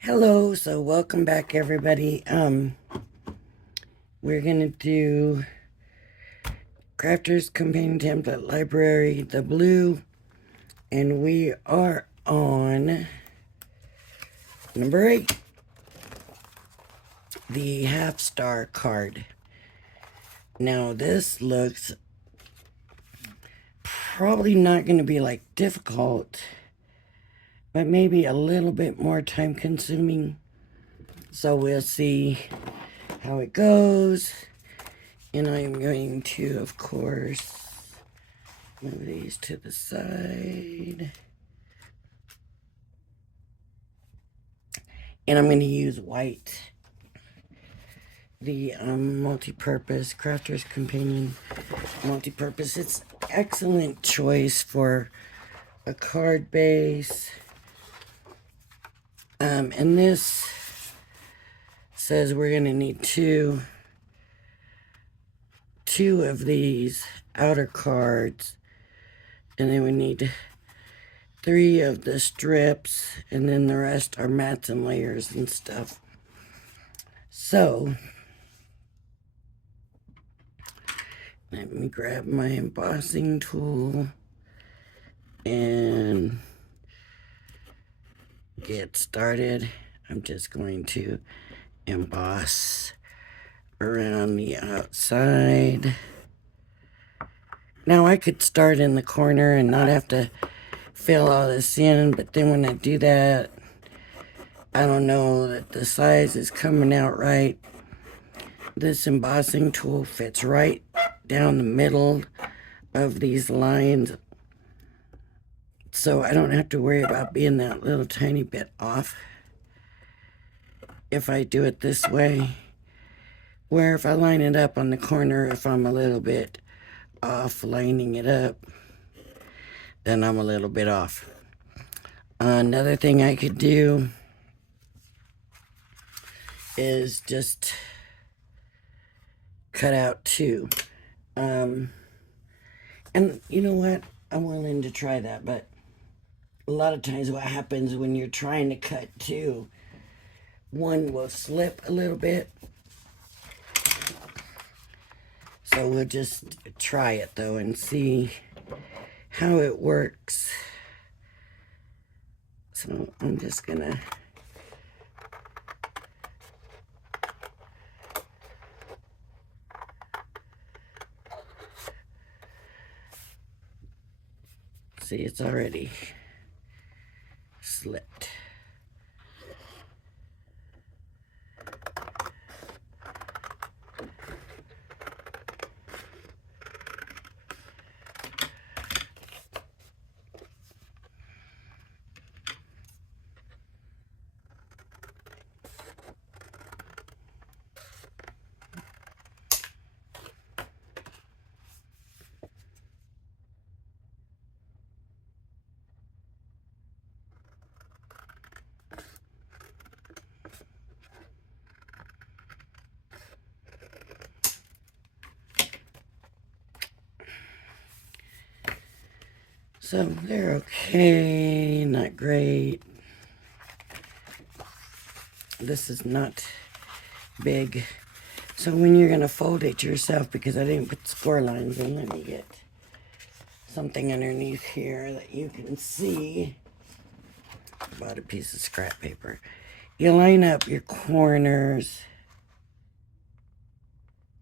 Hello, so welcome back everybody. We're gonna do Crafter's Companion Template Library, the blue, and we are on number 8, the half star card. Now this looks probably not gonna be like difficult, but maybe a little bit more time consuming. So we'll see how it goes. And I'm going to, of course, move these to the side. And I'm going to use white, the multi-purpose Crafter's Companion multi-purpose. It's excellent choice for a card base. And this says we're going to need two of these outer cards, and then we need 3 of the strips, and then the rest are mats and layers and stuff. So let me grab my embossing tool and get started. I'm just going to emboss around the outside. Now I could start in the corner and not have to fill all this in, but then when I do that, I don't know that the size is coming out right. This embossing tool fits right down the middle of these lines, so I don't have to worry about being that little tiny bit off if I do it this way. Where if I line it up on the corner, if I'm a little bit off lining it up, then I'm a little bit off. Another thing I could do is just cut out 2. And you know what? I'm willing to try that, but a lot of times what happens when you're trying to cut 2, one will slip a little bit. So we'll just try it though and see how it works. So I'm just gonna see, it's already slipped. So they're okay, not great. This is not big. So when you're gonna fold it yourself, because I didn't put score lines in, let me get something underneath here that you can see. Bought a piece of scrap paper. You line up your corners.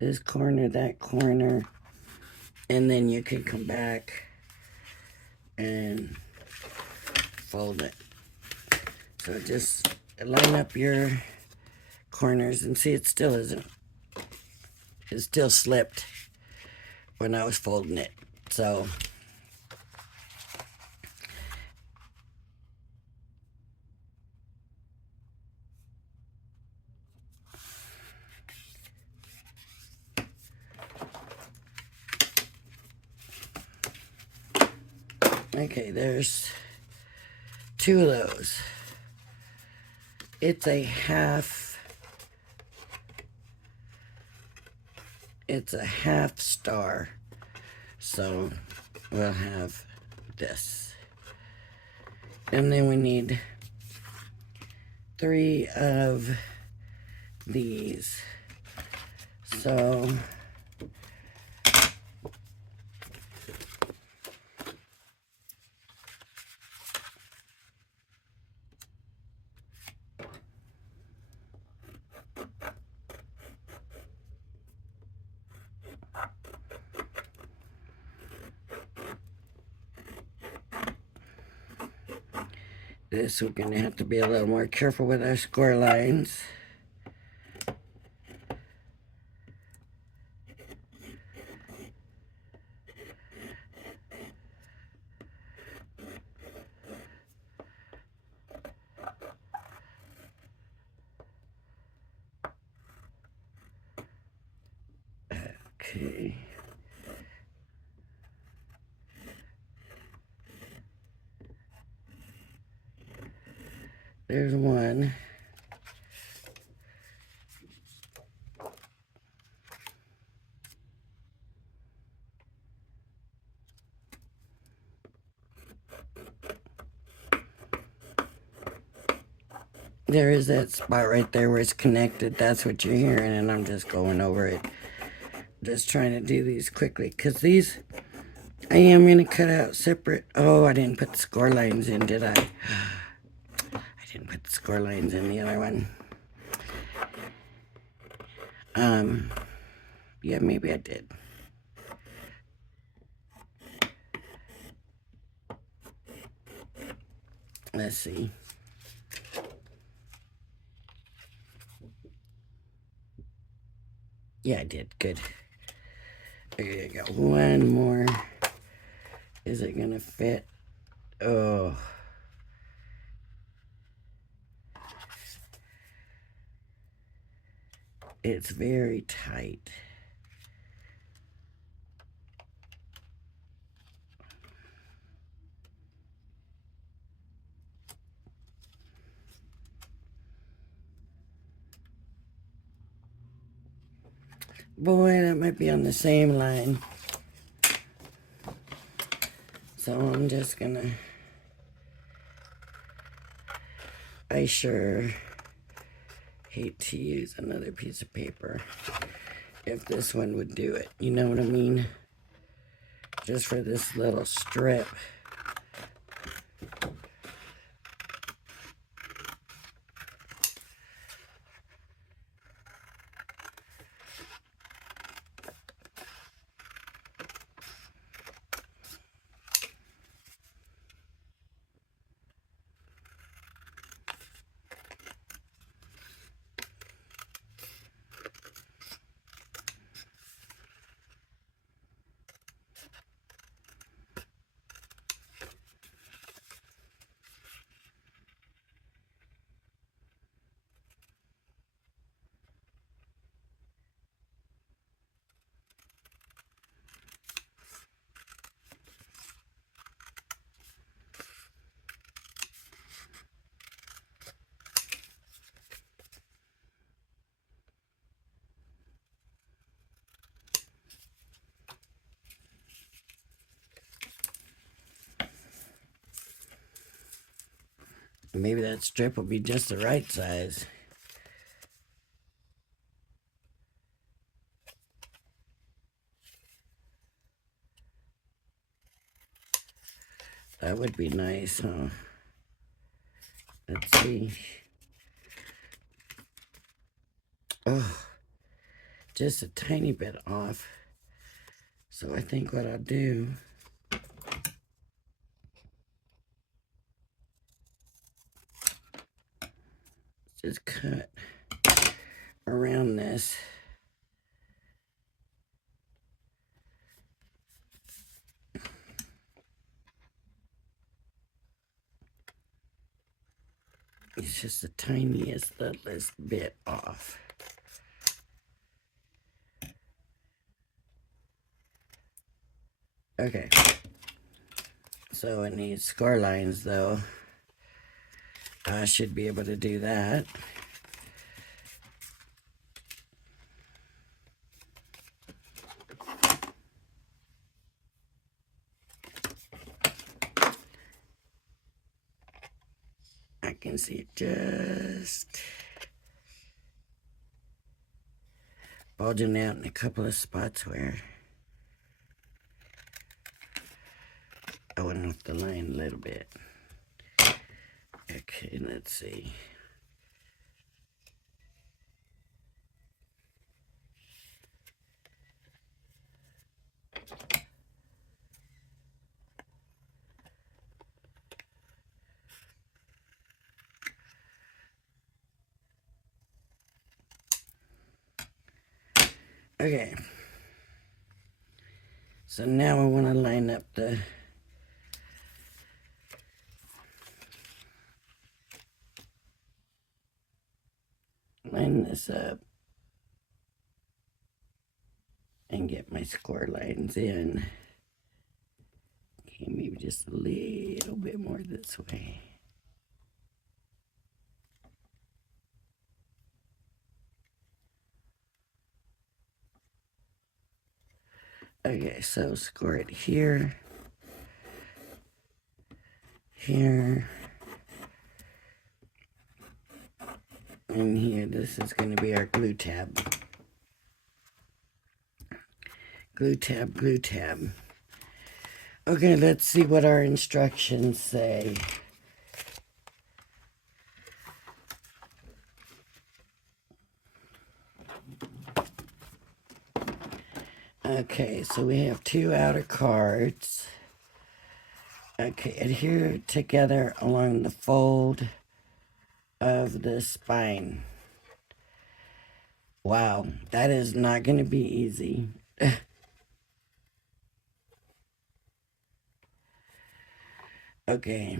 This corner, that corner. And then you can come back and fold it. So just line up your corners and see, it still isn't. It still slipped when I was folding it. So okay, there's 2 of those. It's a half star. So we'll have this. And then we need 3 of these. So this, we're going to have to be a little more careful with our score lines. Okay. There's one. There is that spot right there where it's connected. That's what you're hearing, and I'm just going over it. Just trying to do these quickly, because these, I am going to cut out separate. Oh, I didn't put the score lines in, did I? I didn't put the score lines in the other one. Yeah, maybe I did. Let's see. Yeah, I did. Good. There you go. One more. Is it gonna fit? Oh. It's very tight. Boy, that might be on the same line. So I'm just gonna, I sure hate to use another piece of paper if this one would do it. You know what I mean? Just for this little strip. Maybe that strip will be just the right size. That would be nice, huh? Let's see. Oh, just a tiny bit off. So I think what I'll do is just cut around this. It's just the tiniest, littlest bit off. Okay. So in these score lines, though, I should be able to do that. I can see it just bulging out in a couple of spots where I went off the line a little bit. Okay, let's see. Okay. So now I want to line up line this up and get my score lines in. Okay, maybe just a little bit more this way. Okay, so score it here, here, and here. This is going to be our glue tab. Glue tab, glue tab. Okay, let's see what our instructions say. Okay, so we have 2 outer cards. Okay, adhere together along the fold of the spine. Wow, that is not going to be easy. Okay,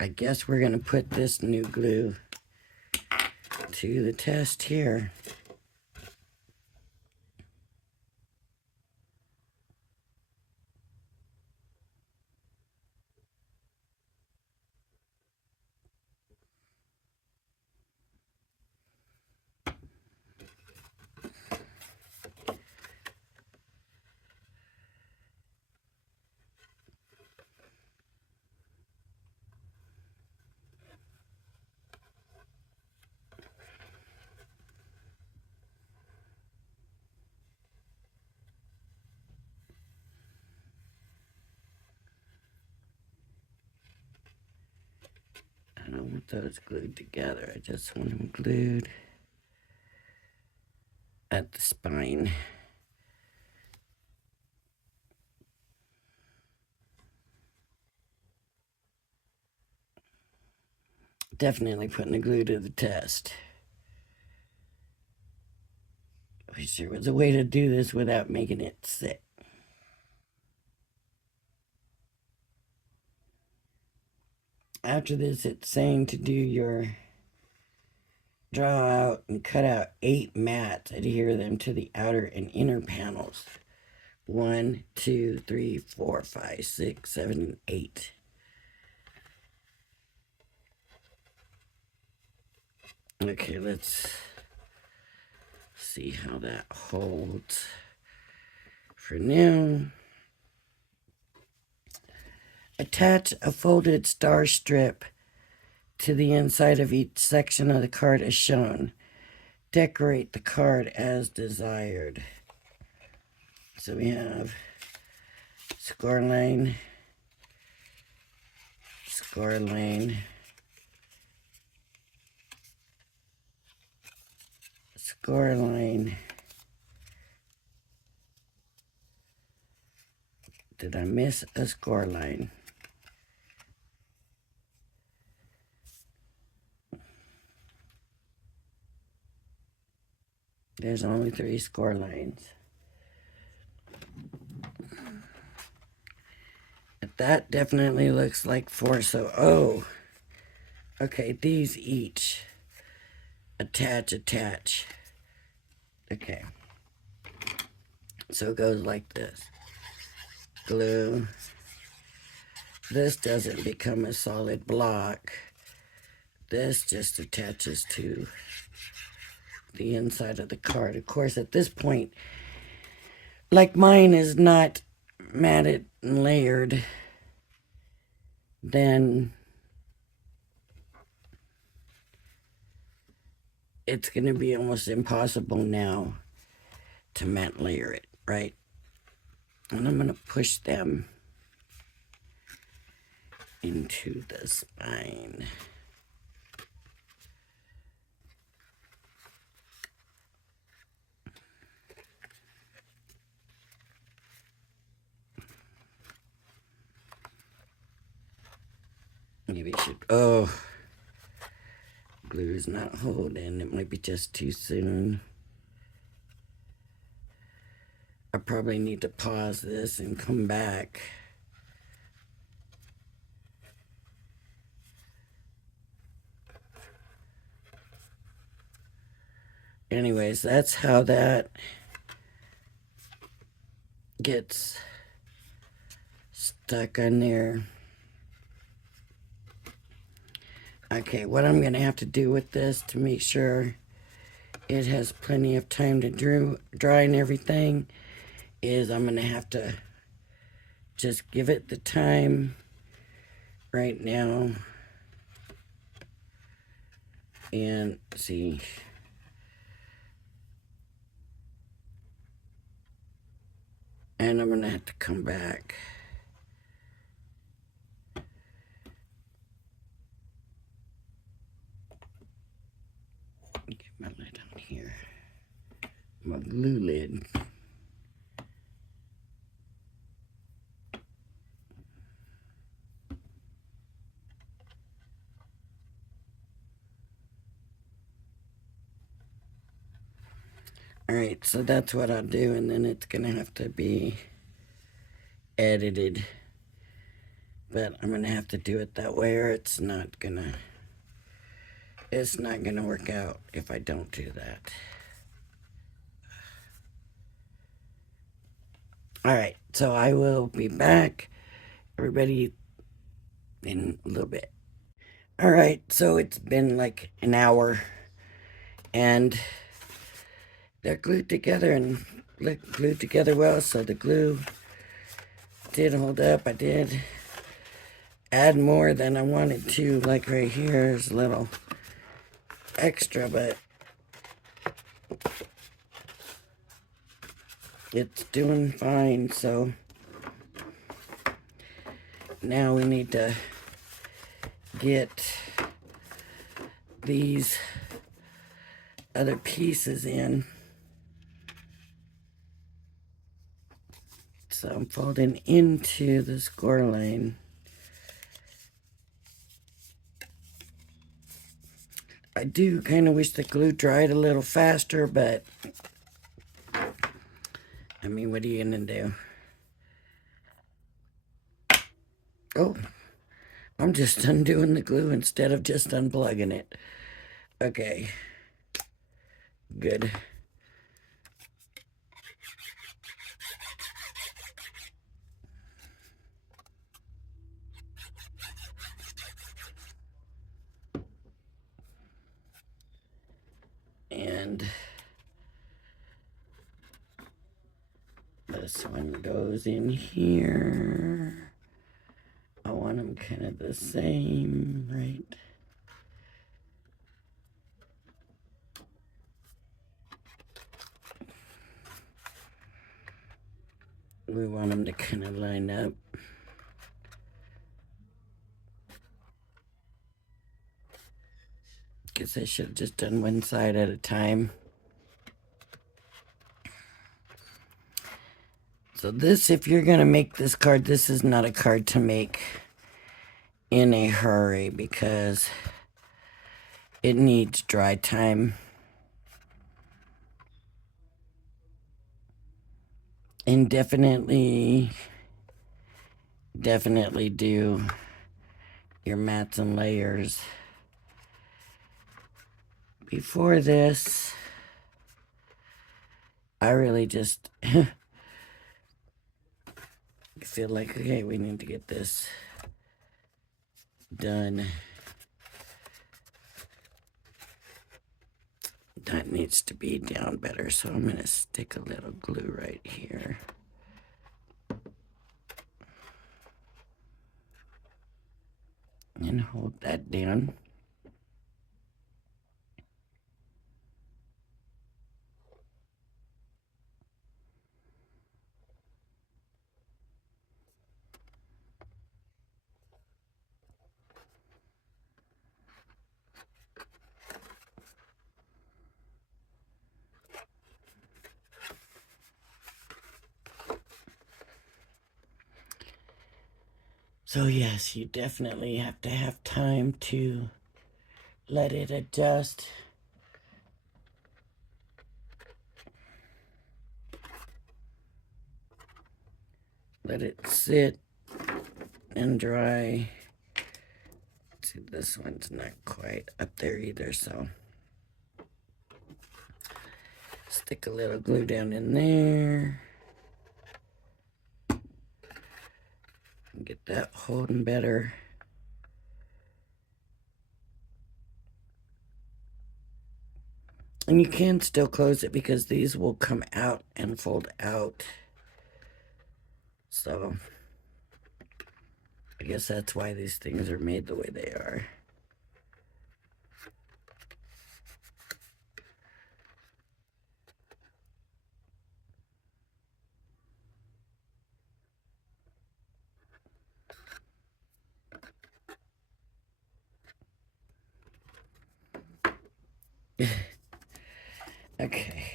I guess we're going to put this new glue to the test here. I don't want those glued together. I just want them glued at the spine. Definitely putting the glue to the test. I wish there was a way to do this without making it sick. After this, it's saying to do your draw out and cut out 8 mats. Adhere them to the outer and inner panels. 1, 2, 3, 4, 5, 6, 7, and 8. Okay, let's see how that holds. For now, attach a folded star strip to the inside of each section of the card as shown. Decorate the card as desired. So we have score line, score line, score line. Did I miss a score line? There's only 3 score lines. But that definitely looks like 4, so, oh. Okay, these each attach. Okay. So it goes like this. Glue. This doesn't become a solid block. This just attaches to the inside of the card. Of course, at this point, like mine is not matted and layered, then it's going to be almost impossible now to matte layer it, right? And I'm going to push them into the spine. Maybe I should, oh, glue is not holding. It might be just too soon. I probably need to pause this and come back. Anyways, that's how that gets stuck on there. Okay, what I'm going to have to do with this to make sure it has plenty of time to dry and everything is I'm going to have to just give it the time right now. And see. And I'm going to have to come back. Get my lid on here. My glue lid. Alright, so that's what I'll do, and then it's going to have to be edited. But I'm going to have to do it that way, or it's not going to work out if I don't do that. Alright, so I will be back, everybody, in a little bit. Alright, so it's been like an hour, and they're glued together and glued together well, so the glue did hold up. I did add more than I wanted to, like right here is a little extra, but it's doing fine. So now we need to get these other pieces in. So I'm folding into the score line. I do kind of wish the glue dried a little faster, but I mean, what are you gonna do? Oh, I'm just undoing the glue instead of just unplugging it. Okay, good. And this one goes in here. I want them kind of the same, right? We want them to kind of line up. Guess I should have just done one side at a time. So this, if you're going to make this card, this is not a card to make in a hurry because it needs dry time. And definitely do your mats and layers before this. I really just feel like, okay, we need to get this done. That needs to be down better, so I'm going to stick a little glue right here. And hold that down. So yes, you definitely have to have time to let it adjust. Let it sit and dry. See, this one's not quite up there either, so stick a little glue down in there. Get that holding better. And you can still close it because these will come out and fold out. So I guess that's why these things are made the way they are. Okay.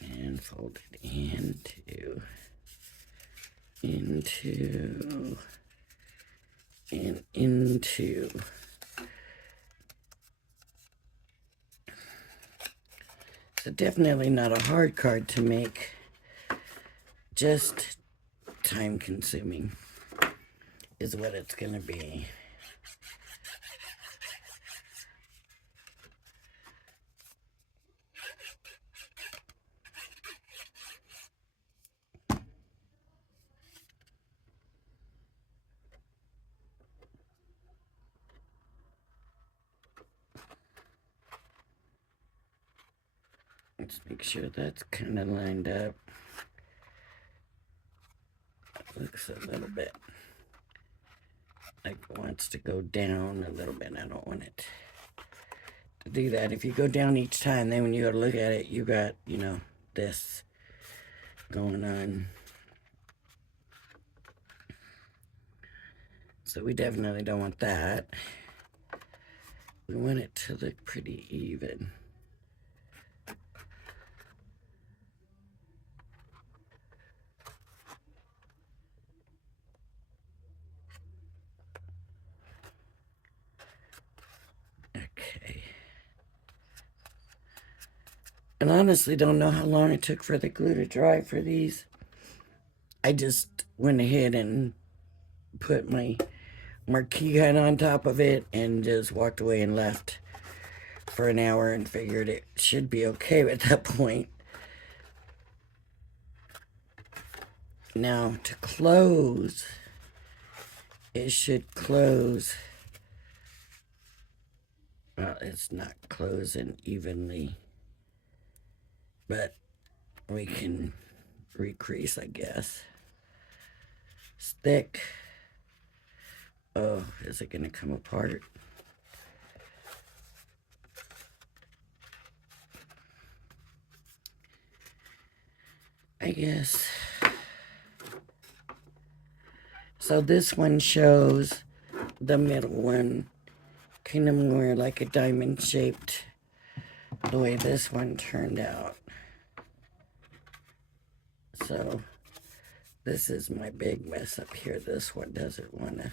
And fold it into, and into. So definitely not a hard card to make, just time consuming is what it's going to be. Let's make sure that's kind of lined up. It looks a little bit like it wants to go down a little bit. I don't want it to do that. If you go down each time, then when you go to look at it, you got, you know, this going on. So we definitely don't want that. We want it to look pretty even. Okay. And honestly don't know how long it took for the glue to dry for these. I just went ahead and put my marquee gun on top of it and just walked away and left for an hour and figured it should be okay at that point. Now to close, it should close. Well, it's not closing evenly, but we can recrease, I guess. It's thick. Oh, is it gonna come apart? I guess. So this one shows the middle one kind of more like a diamond shaped, the way this one turned out. So this is my big mess up here. This one doesn't want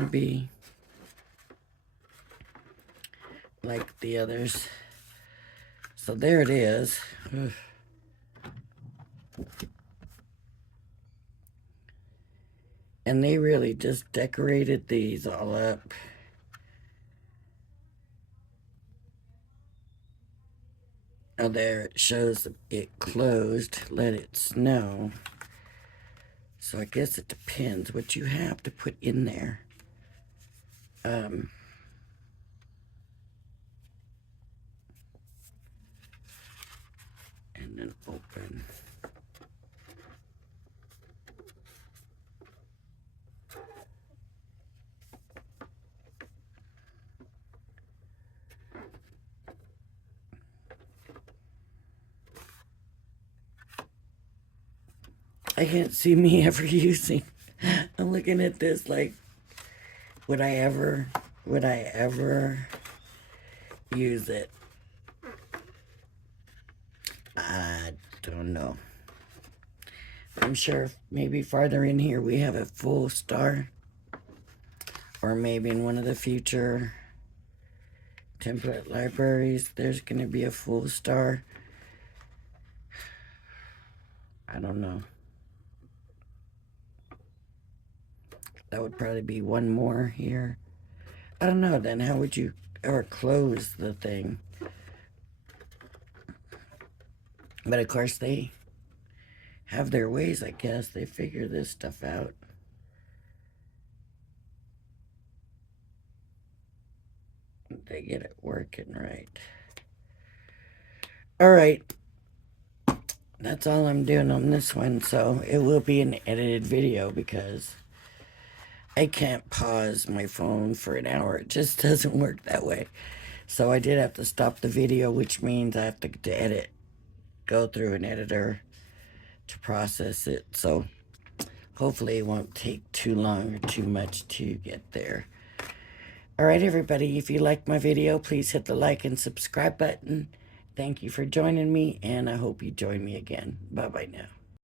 to be like the others. So there it is. Ugh. And they really just decorated these all up. Oh, there it shows it closed. Let it snow. So I guess it depends what you have to put in there. And then open. I can't see me ever using. I'm looking at this like, would I ever use it? don't know. I'm sure maybe farther in here we have a full star. Or maybe in one of the future template libraries, there's going to be a full star. I don't know. That would probably be one more here. I don't know, then how would you ever close the thing? But of course they have their ways, I guess. They figure this stuff out. They get it working right. Alright. That's all I'm doing on this one, so it will be an edited video because I can't pause my phone for an hour. It just doesn't work that way. So I did have to stop the video, which means I have to edit, go through an editor to process it. So hopefully it won't take too long or too much to get there. Alright everybody, if you liked my video, please hit the like and subscribe button. Thank you for joining me, and I hope you join me again. Bye-bye now.